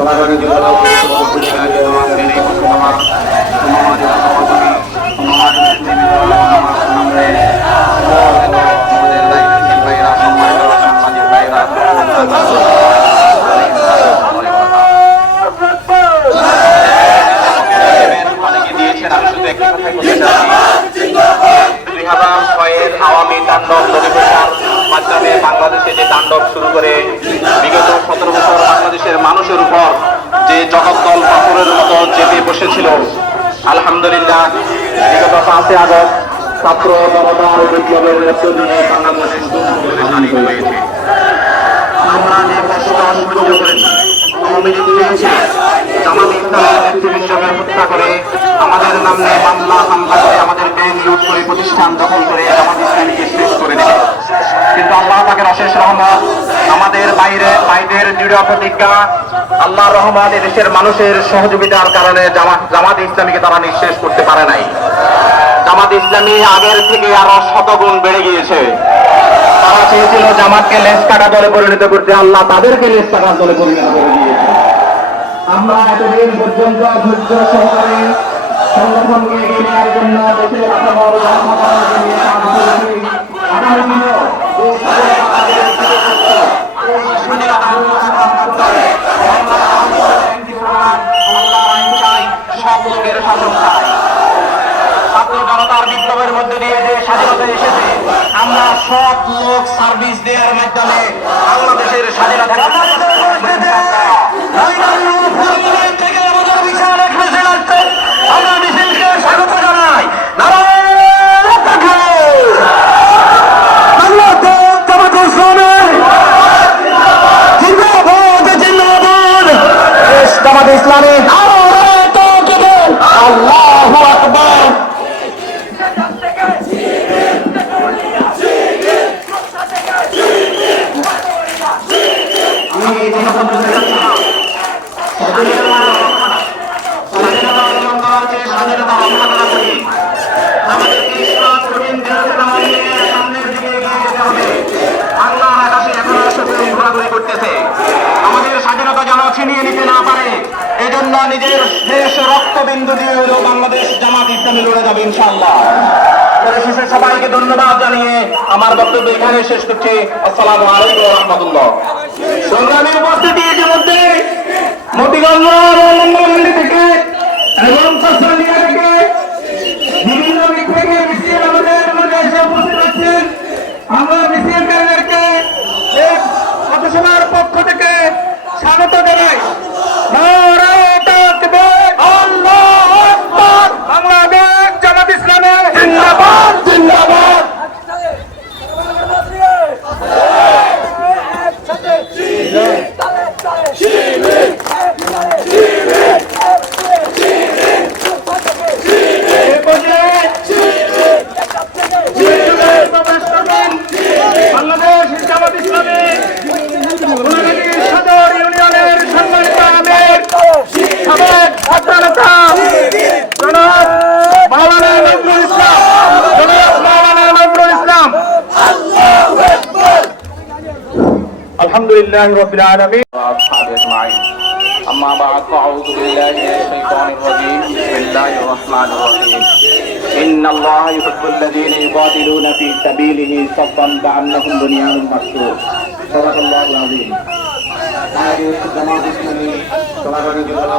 সমাজের জন্য আওয়ামী তাণ্ডব মাধ্যমে বাংলাদেশে যে তাণ্ডব শুরু করে বিগত 17 বছর বাংলাদেশের মানুষের উপর যে জগদ্দল পাথরের মতো চেপে বসেছিল, আলহামদুলিল্লাহ বিগত 5 আগস্ট ছাত্র জনতার বিপ্লবের মধ্য দিয়ে বাংলাদেশ স্বাধীন হয়েছে। আমরা যে কষ্ট সহ্য করেছি, আওয়ামী লীগ চেয়েছে জামাত ইসলামের নেতৃবৃন্দকে হত্যা করে, আমাদের নামে মামলা হামলা করে, আমাদের ব্যাংক লুট করে, প্রতিষ্ঠান দখল করে জামাত ইসলামীকে শেষ করে দেবে। কিন্তু আল্লাহ পাকের অশেষ রহমত, আমাদের বাইরের দৃঢ় প্রতিজ্ঞা, আল্লাহর রহমত, দেশের মানুষের সহযোগিতার কারণে জামাত ইসলামীকে তারা নিঃশেষ করতে পারে নাই। জামাত ইসলামী আগের থেকে আরো শতগুণ বেড়ে গিয়েছে। তারা চেয়েছিল জামাতকে লেজ কাটা দলে পরিণত করতে, আল্লাহ তাদেরকে লেজ কাটার দলে পরিণত করে দিয়েছে। আমরা এতদিন পর্যন্ত ধৈর্য সহকারে সংগঠনকে এগিয়ে নেওয়ার জন্য দেশের আগামী দিনেও সব লোকের শাসন চাই। ছাত্র জনতার বিপ্লবের মধ্যে দিয়ে যে স্বাধীনতা এসেছে, আমরা সব লোক সার্ভিস দেওয়ার মাধ্যমে বাংলাদেশের স্বাধীনতা আমরা মিছিলকে স্বাগত জানাই। ইসলামী আল্লাহু আকবার। আমাদের স্বাধীনতা যেন ছিনিয়ে নিতে না পারে, এজন্য নিজের শেষ রক্তবিন্দু দিয়ে হলেও বাংলাদেশ জামাত ইসলামী লড়ে যাবে ইনশাআল্লাহ। শেষে সবাইকে ধন্যবাদ জানিয়ে আমার বক্তব্য এখানে শেষ করছি। আসসালামু আলাইকুম ওয়া রাহমাতুল্লাহ। সংগ্রামী উপস্থিতি ইতিমধ্যে মতিগঞ্জ থেকে এবং চাষালিয়া থেকে বিভিন্ন দিক থেকে মিছিল আমাদের মধ্যে এসে উপস্থিত আছেন। আমরা মিছিলকারীদেরকে পথসভার পক্ষ থেকে স্বাগত জানাই। বাংলাদেশ জামাত ইসলামী জিন্দাবাদ জিন্দাবাদ। বাংলাদেশ জামাত ইসলামী সদর ইউনিয়নের সম্মানিত আমির সাবেক ছাত্রনেতা জনাব মাওলানা নজরুল ইসলাম। আলহামদুলিল্লাহ রাব্বিল আলামিন ওয়া আসহাবিহি আজমাইন। আম্মা বা'দ, আউযু বিল্লাহি মিনাশ শাইতানির রাজীম। বিসমিল্লাহির রহমানির রহিম। ইন্নাল্লাহা ইউহিব্বুল্লাযীনা ইউকাতিলুনা ফী সাবিলিহি সাফফান কা'আন্নাহুম বুনিয়ানুম মারসূস। সাদাকাল্লাহুল আযীম। আমাদের জামাত ইসলামী সমাজের জন্য